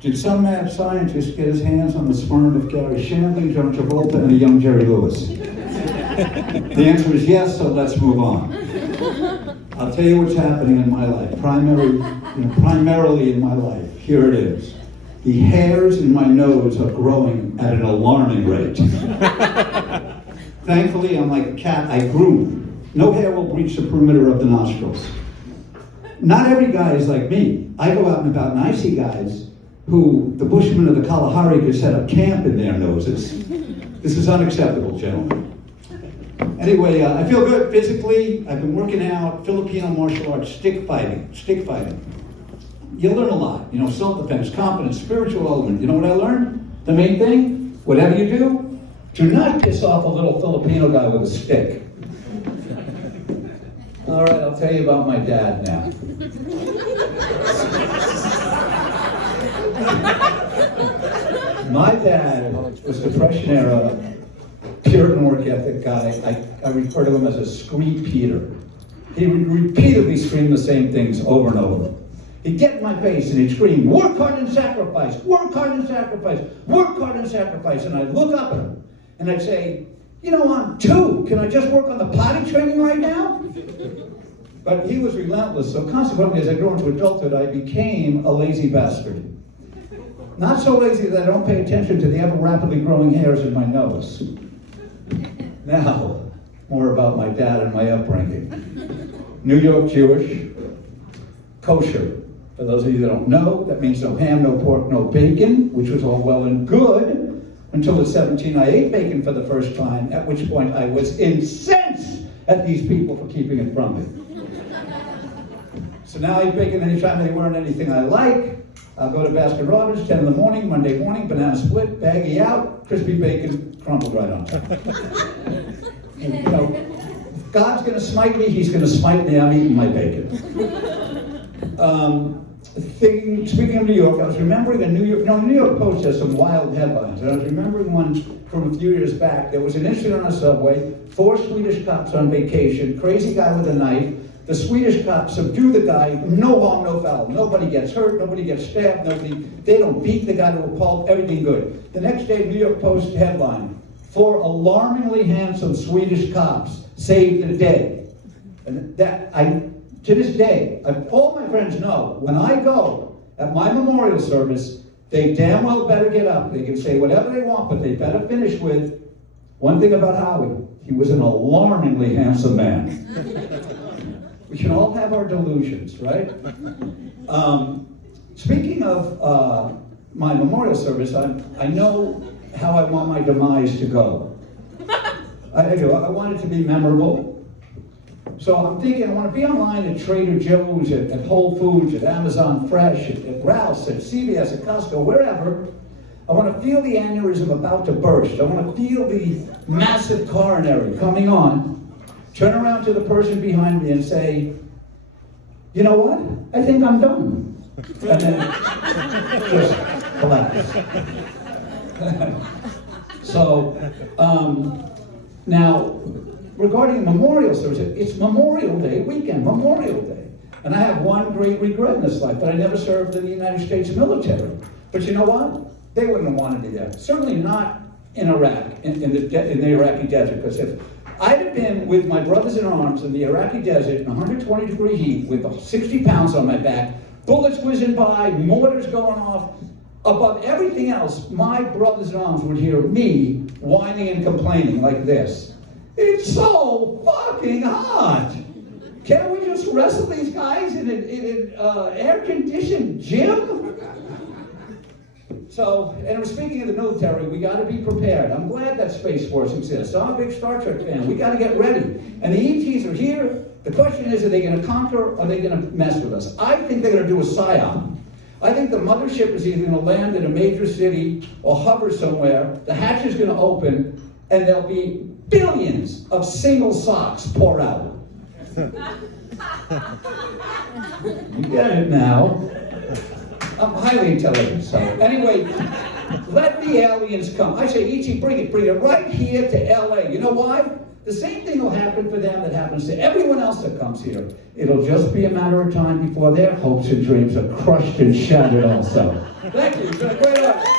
Did some mad scientist get his hands on the sperm of Gary Shandling, John Travolta, and a young Jerry Lewis? The answer is yes, so let's move on. I'll tell you what's happening in my life, primarily in my life. Here it is. The hairs in my nose are growing at an alarming rate. Thankfully, I'm like a cat, I groom. No hair will breach the perimeter of the nostrils. Not every guy is like me. I go out and about and I see guys who the Bushmen of the Kalahari could set up camp in their noses. This is unacceptable, gentlemen. Anyway, I feel good physically. I've been working out, Filipino martial arts, stick fighting. You learn a lot, self-defense, confidence, spiritual element. You know what I learned? The main thing, whatever you do not piss off a little Filipino guy with a stick. All right, I'll tell you about my dad now. My dad was Depression era, Puritan work ethic guy. I refer to him as a scream Peter. He would repeatedly scream the same things over and over. He'd get in my face and he'd scream, work hard and sacrifice, work hard and sacrifice, work hard and sacrifice. And I'd look up at him and I'd say, I'm 2. Can I just work on the potty training right now? But he was relentless, so consequently, as I grew into adulthood, I became a lazy bastard. Not so lazy that I don't pay attention to the ever rapidly growing hairs in my nose. Now, more about my dad and my upbringing. New York Jewish, kosher. For those of you that don't know, that means no ham, no pork, no bacon, which was all well and good, until at 17 I ate bacon for the first time, at which point I was incensed at these people for keeping it from me. So now I eat bacon anytime they weren't anything I like. I'll go to Baskin Robbins, 10 in the morning, Monday morning, banana split, baggy out, crispy bacon, crumbled right on top. And, if God's going to smite me, he's going to smite me, I'm eating my bacon. Speaking of New York, I was remembering New York Post has some wild headlines. And I was remembering one from a few years back. There was an incident on a subway, 4 Swedish cops on vacation, crazy guy with a knife. The Swedish cops subdue the guy, no harm, no foul. Nobody gets hurt, nobody gets stabbed, they don't beat the guy to a pulp, everything good. The next day, New York Post headline, 4 alarmingly handsome Swedish cops saved the day. And to this day, all my friends know, when I go at my memorial service, they damn well better get up. They can say whatever they want, but they better finish with one thing about Howie. He was an alarmingly handsome man. We can all have our delusions, right? Speaking of my memorial service, I know how I want my demise to go. I do. I want it to be memorable. So I'm thinking I want to be online at Trader Joe's, at Whole Foods, at Amazon Fresh, at Ralph's, at CVS, at Costco, wherever. I want to feel the aneurysm about to burst. I want to feel the massive coronary coming on. Turn around to the person behind me and say, you know what? I think I'm done. And then just collapse. So, now, regarding memorial service, it's Memorial Day weekend, Memorial Day. And I have one great regret in this life, that I never served in the United States military. But you know what? They wouldn't have wanted me there. Certainly not in Iraq, in the Iraqi desert, because if I'd have been with my brothers in arms in the Iraqi desert in 120-degree heat with 60 pounds on my back, bullets whizzing by, mortars going off. Above everything else, my brothers in arms would hear me whining and complaining like this. It's so fucking hot. Can't we just wrestle these guys in an air-conditioned gym? So, and speaking of the military, we got to be prepared. I'm glad that Space Force exists. I'm a big Star Trek fan. We got to get ready. And the ETs are here. The question is, are they going to conquer or are they going to mess with us? I think they're going to do a psyop. I think the mothership is either going to land in a major city or hover somewhere. The hatch is going to open and there'll be billions of single socks pour out. You get it now. I'm highly intelligent, so anyway, let the aliens come. I say, E.T., bring it right here to L.A. You know why? The same thing will happen for them that happens to everyone else that comes here. It'll just be a matter of time before their hopes and dreams are crushed and shattered also. Thank you. It's been a great honor.